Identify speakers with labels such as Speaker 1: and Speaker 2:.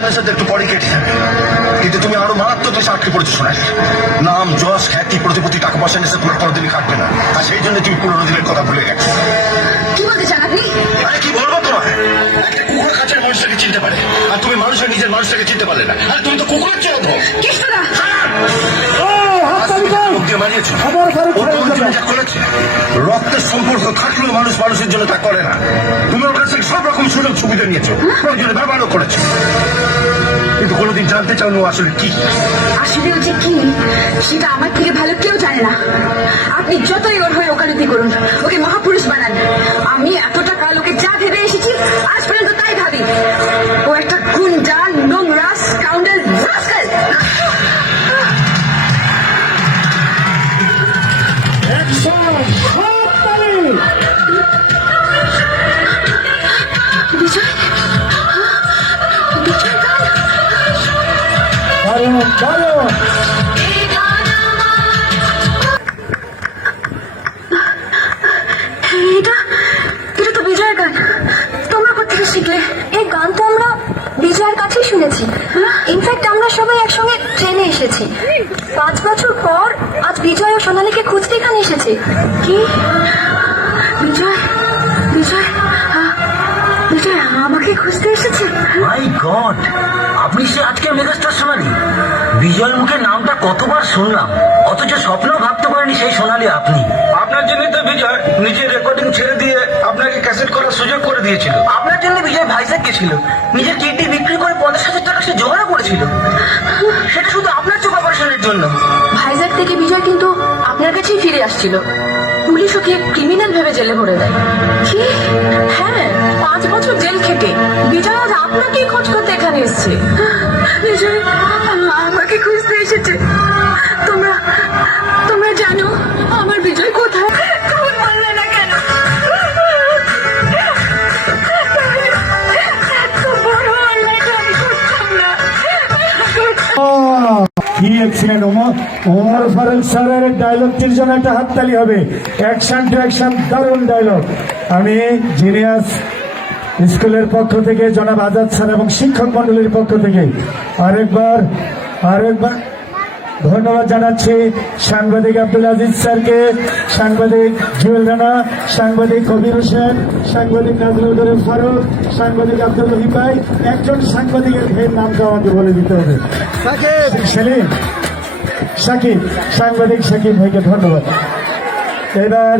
Speaker 1: আপনার সাথে একটু পরে কেটে যাবে। কিন্তু তুমি আরও মারাত্মক দেশে আটকে পড়েছো সোনালি নাম যশ খ্যাতি প্রতিপত্তি টাকা পয়সা নিয়ে তোমার কোনোদিনই কাটবে না। আর সেই জন্য তুমি পুরোনো দিনের কথা ভুলে গেছো।
Speaker 2: কি বলতে চান আপনি?
Speaker 1: আরে কি বলব তোমার একটা কুকুর কাছের মানুষটাকে চিনতে পারে। আর তুমি মানুষের নিজের মানুষটাকে চিনতে পারলে না। আরে তুমি তো কুকুরের চেয়ে অধম
Speaker 2: কৃষ্ণদা!
Speaker 1: মুখ দিয়ে মারিয়েছো ও তোমার জন্য যা করেছে। রক্তের সম্পর্ক থাকলেও মানুষ মানুষের জন্য তা করে না। তুমি ওর কাছ সব রকম সুযোগ সুবিধা নিয়েছো প্রয়োজনে ব্যবহারও করেছ। কিন্তু কোনোদিন জানতে চাও না আসলে কি।
Speaker 2: আসলে যে কি, সেটা আমার থেকে ভালো কেউ জানে না। আপনি যতই ওর হয়ে ওকালতি করুন, ওকে মহাপুরুষ বানান। আমি এতটা
Speaker 3: দারুণ দারুণ
Speaker 2: এটা এটা তো বিজয়ের গান। তোমরা কোথেকে শিখলে?
Speaker 4: এই গান তো আমরা বিজয়ের কাছেই শুনেছি। ইনফ্যাক্ট আমরা সবাই একসঙ্গে ট্রেনে এসেছি। পাঁচ বছর পর আজ বিজয় ও সোনালীকে খুঁজতে এখানে এসেছে।
Speaker 2: কি? বিজয় বিজয় বিজয় আমাকে খুঁজতে এসেছে?
Speaker 5: মাই গড আপনি সে আজকে মেগাস্টার সোনালি। বিজয়ের মুখে নামটা কতবার শুনলাম অথচ স্বপ্নেও ভাবতে পারেনি সেই সোনালি আপনি। আপনার জন্য তো বিজয় নিজের রেকর্ডিং ছেড়ে দিয়ে আপনাকে ক্যাসেট করার সুযোগ করে দিয়েছিল। আপনার জন্য বিজয় ভাইজাগ গেছিল। নিজের কিডনি বিক্রি করে পঞ্চাশ হাজার টাকা সে জোগাড় করেছিল। সেটা শুধু আপনার চোখ অপারেশনের জন্য।
Speaker 4: ভাইজ্যাক থেকে বিজয় কিন্তু আপনার কাছেই ফিরে আসছিল। পুলিশ ওকে ক্রিমিনাল ভেবে জেলে ভরে দেয়। কি?
Speaker 3: কি ওমর স্যারের একটা হাততালি হবে। দারুণ ডায়লগ আমি জিনিয়াস স্কুলের পক্ষ থেকে জনাব আজাদ স্যার এবং শিক্ষক মন্ডলীর পক্ষ থেকে আরেকবার আরেকবার ধন্যবাদ জানাচ্ছি সাংবাদিক আব্দুল আজিজ স্যারকে সাংবাদিক জুয়েল রানা সাংবাদিক কবির হোসেন সাংবাদিক নাজরুল ফারুক সাংবাদিক আব্দুল রহিম একজন সাংবাদিকের ভাইয়ের নামটা আমাকে বলে দিতে হবে। সেলিম সাকিব সাংবাদিক সাকিব ভাইকে ধন্যবাদ। এবার